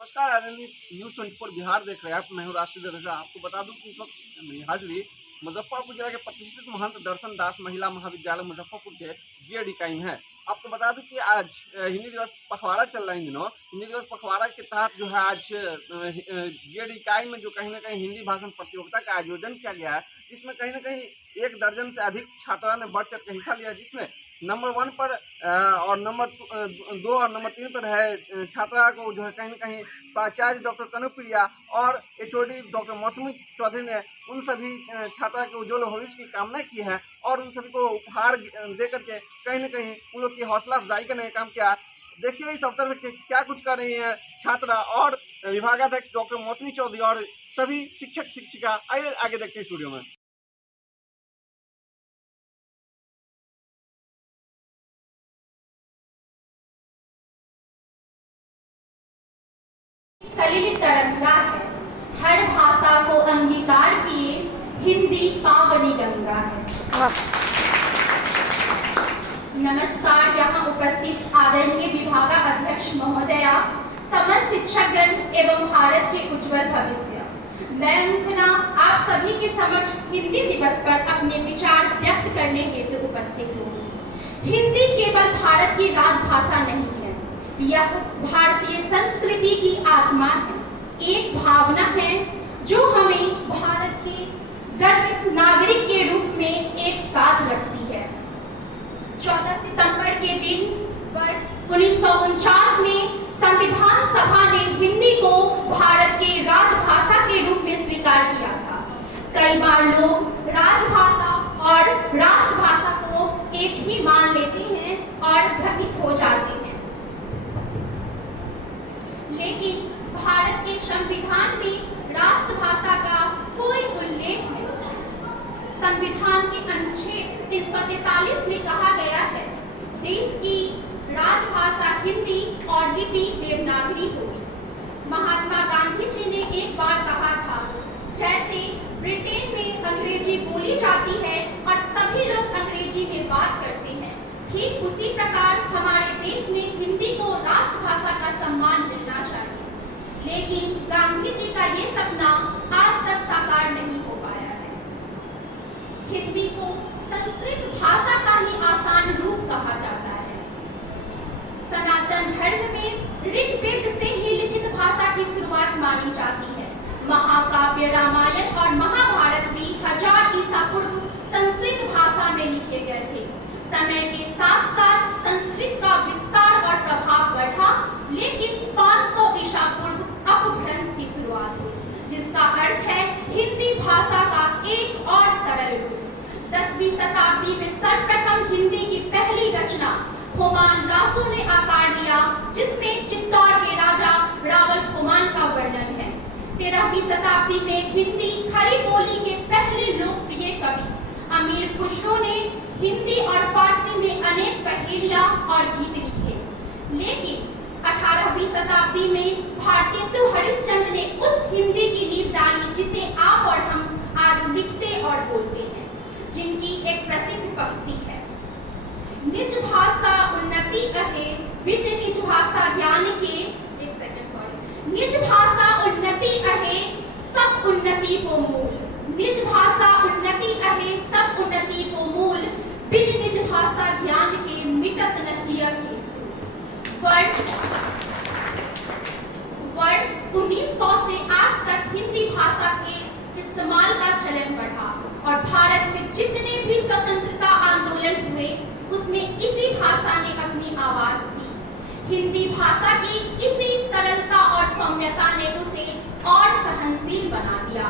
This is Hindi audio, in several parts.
नमस्कार आनंदी न्यूज़ 24 बिहार देख रहे हैं आप। मैं हूँ राशिद रजा। आपको बता दूं कि इस वक्त मेरी हाजिरी मुजफ्फरपुर जिला के प्रतिष्ठित महंत दर्शन दास महिला महाविद्यालय मुजफ्फरपुर के गेड इकाई में है। आपको बता दूं कि आज हिंदी दिवस पखवाड़ा चल रहा है। इन दिनों हिंदी दिवस पखवाड़ा के तहत जो है आज गेड इकाई में जो कहीं ना कहीं हिंदी भाषण प्रतियोगिता का आयोजन किया गया है, जिसमें कहीं ना कहीं 1 दर्जन से अधिक छात्रा ने बढ़ चढ़ के हिस्सा लिया, जिसमें नंबर 1 पर और नंबर 2 और नंबर 3 पर है छात्रा को जो है कहीं ना कहीं प्राचार्य डॉक्टर कनुप्रिया और एचओडी डॉक्टर मौसमी चौधरी ने उन सभी छात्रा के उज्ज्वल भविष्य की कामना की है और उन सभी को उपहार दे करके कहीं ना कहीं उन लोग की हौसला अफजाई करने का काम किया। देखिए इस अवसर में क्या कुछ कर रही है छात्रा और विभागाध्यक्ष डॉक्टर मौसमी चौधरी और सभी शिक्षक शिक्षिका। आइए आगे देखते हैं इस वीडियो में। सलिल तरंगा है, हर भाषा को अंगीकार किए हिंदी पावनी गंगा है। नमस्कार। यहाँ उपस्थित आदरणीय विभागाध्यक्ष महोदया, समस्त शिक्षकगण एवं भारत के उज्जवल भविष्य, मैं अंकना आप सभी के समक्ष हिंदी दिवस पर अपने विचार व्यक्त करने हेतु उपस्थित हूँ। हिंदी केवल भारत की राजभाषा नहीं है, यह भारतीय संस्कृति की आत्मा है, एक भावना है जो हमें भारत के गर्वित नागरिक के रूप में एक साथ रखती है। 14 सितंबर के दिन वर्ष 1949 में संविधान सभा ने हिंदी को भारत के राजभाषा के रूप में स्वीकार किया था। कई बार लोग राजभाषा और राष्ट्रभाषा को एक ही मान लेते हैं और भ्रमित हो जाते हैं, लेकिन भारत के संविधान में राष्ट्रभाषा का कोई उल्लेख नहीं है। संविधान के अनुच्छेद 343 में कहा गया है, देश की राजभाषा हिंदी और लिपि देवनागरी होगी। महात्मा गांधी जी ने एक बार कहा था, जैसे ब्रिटेन में अंग्रेजी बोली जाती है और सभी लोग अंग्रेजी में बात करते हैं, ठीक उसी प्रकार हमारे देश में हिंदी को राष्ट्रभाषा का सम्मान मिलना चाहिए। लेकिन गांधी जी का ये सपना आज तक साकार नहीं हो पाया है। हिंदी को संस्कृत भाषा का ही आसान रूप कहा जाता है। सनातन धर्म में ऋग्वेद से ही लिखित भाषा की शुरुआत मानी जाती है। महाकाव्य रामायण और महाभारत भी 1000 ईसा पूर्व संस्कृत भाषा में लिखे गए थे। समय के साथ साथ संस्कृत का विस्तार और प्रभाव बढ़ा, लेकिन 500 ईसा पूर्व अपभ्रंश की शुरुआत हुई, जिसका अर्थ है हिंदी भाषा का एक और सरल रूप। 10वीं शताब्दी में सर्वप्रथम हिंदी की पहली रचना खोमान रासो ने आकार दिया, जिसमें चित्तौड़ के राजा रावल खोमान का वर्णन है। 13वीं शताब्दी में हिंदी खड़ी बोली के पहले लोकप्रिय कवि अमीर खुसरो ने हिंदी और फारसी में अनेक पहेलियां और गीत लिखे। लेकिन 18वीं शताब्दी में भारतेंदु हरिश्चंद्र ने उस हिंदी की नींव डाली जिसे आप और हम आज लिखते और बोलते हैं, जिनकी एक प्रसिद्ध पंक्ति है, निज भाषा उन्नति कहे बिन निज भाषा ज्ञान के, निज भाषा उन्नति कहे सब उन्नति को मूल, निज भाषा उन्नति कहे सब उन्नति को मूल, बिन निज भाषा ज्ञान के मिटत न हिय केसु। वर्ष 1900 से आज तक हिंदी भाषा के इस्तेमाल का चलन बढ़ा और भारत में जितने भी स्वतंत्रता आंदोलन हुए, उसमें इसी भाषा ने अपनी आवाज दी। हिंदी भाषा की इसी सरलता और सौम्यता ने उसे और सहनशील बना दिया।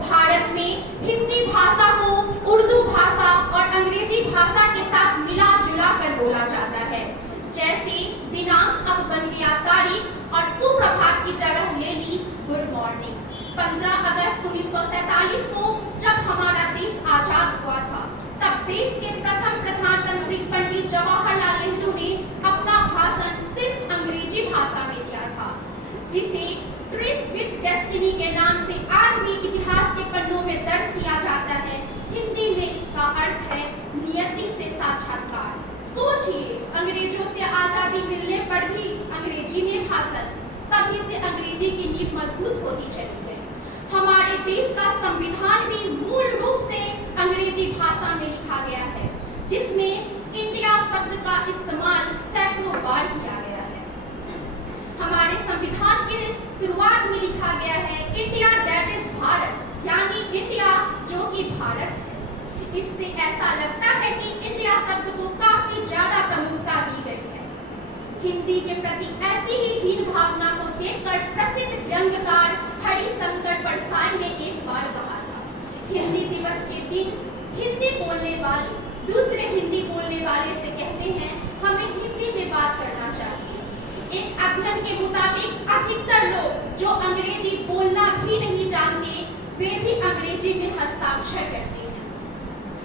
भारत में हिंदी भाषा को उर्दू भाषा और अंग्रेजी भाषा के साथ मिला जुला कर बोला जाता है। जैसे दिनांक अब बन गया तारीख और सुप्रभात की जगह ले ली गुड मॉर्निंग। 15 अगस्त 1947 को जब हमारा देश आजाद हुआ था, तब देश के प्रथम प्रधानमंत्री पंडित जवाहरलाल नेहरू ने अपना भाषण सिर्फ अंग्रेजी भाषा में दिया था, जिसे ट्रिस्ट विद डेस्टिनी के नाम से आज भी इतिहास के पन्नों में दर्ज किया जाता है। हिंदी में इसका अर्थ है नियति से साक्षात्कार। सोचिए, अंग्रेजों से आजादी मिलने पर भी अंग्रेजी में भाषण, तभी से अंग्रेजी अंग्रेजी की नींव मजबूत होती चली गई। हमारे देश का संविधान भी मूल रूप से अंग्रेजी भाषा में लिखा गया है, जिसमें इंडिया शब्द का इस्तेमाल सैकड़ों बार किया गया है। हमारे संविधान के शुरुआत में लिखा गया है इंडिया दैट इज भारत, यानी इंडिया जो कि भारत है। इससे ऐसा लगता है कि इंडिया शब्द को काफी ज्यादा प्रमुखता दी गई है। हिंदी के प्रति ऐसी ही हीन भावना को देखकर प्रसिद्ध व्यंग्यकार हरिशंकर परसाई ने एक बार कहा था, हिंदी दिवस के दिन हिंदी बोलने वाले दूसरे हिंदी बोलने वाले से कहते हैं हमें हिंदी में बात करना चाहिए। एक अध्ययन के मुताबिक अधिकतर लोग जो अंग्रेजी बोलना भी नहीं जानते, वे भी अंग्रेजी में हस्ताक्षर करते हैं।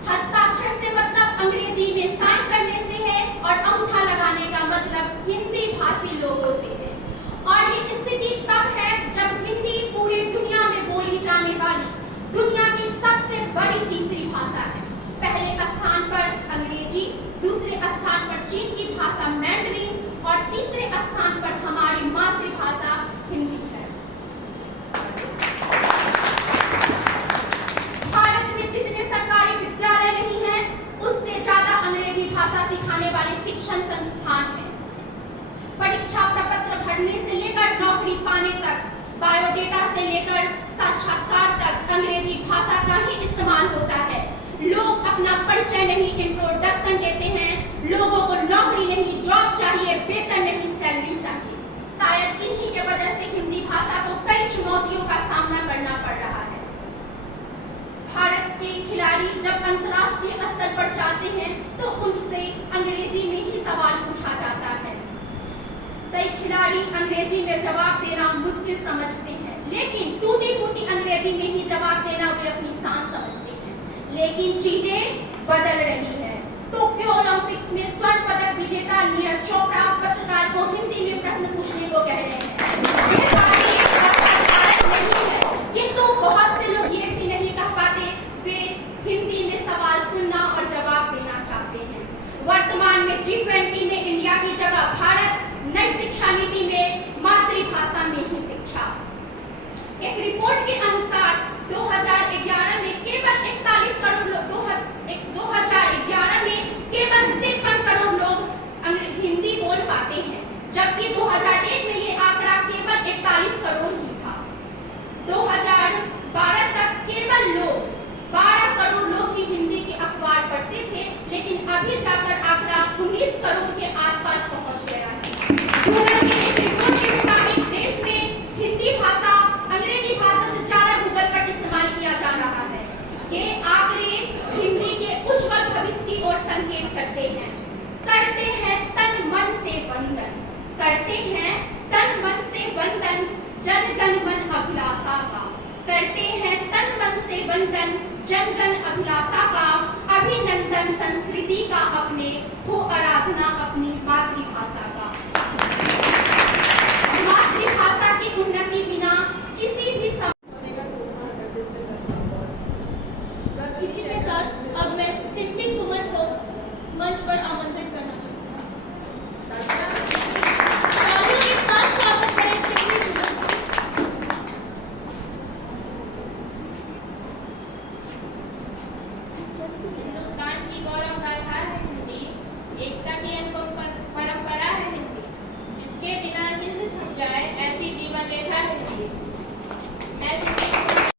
हस्ताक्षर से मतलब अंग्रेजी में साइन करने से है और अंगूठा लगाने का मतलब हिंदी भाषी लोगों से है। और ये स्थिति तब है जब हिंदी पूरी दुनिया में बोली जाने वाली दुनिया की सबसे बड़ी तीसरी भाषा है। पहले स्थान पर अंग्रेजी, दूसरे स्थान पर चीन की भाषा मैंडरिन और तीसरे स्थान पर हमारी मातृभाषा हिंदी है। भारत में जितने सरकारी विद्यालय नहीं हैं, उससे ज्यादा अंग्रेजी भाषा सिखाने वाले शिक्षण संस्थान हैं। परीक्षा प्रपत्र भरने से लेकर नौकरी पाने तक, बायोडेटा से लेकर साक्षात्कार तक अंग्रेजी भाषा का ही इस्तेमाल होता है। लोग अपना परिचय नहीं, इंट्रोडक्शन देते हैं। लोगों को नौकरी नहीं, जॉब चाहिए, वेतन नहीं, सैलरी चाहिए। शायद इन्हीं के वजह से हिंदी भाषा को कई चुनौतियों का सामना करना पड़ रहा है। भारत के खिलाड़ी जब अंतर्राष्ट्रीय स्तर पर जाते हैं तो उनसे अंग्रेजी में ही सवाल पूछा जाता है। कई खिलाड़ी अंग्रेजी में जवाब देना मुश्किल समझते हैं, लेकिन टूटी फूटी अंग्रेजी में ही जवाब देना वे अपनी शान समझते हैं। लेकिन चीजें बदल रही है। टोक्यो ओलंपिक्स में स्वर्ण पदक विजेता नीरज चोपड़ा पत्रकार को हिंदी में प्रश्न पूछने को कह रहे हैं।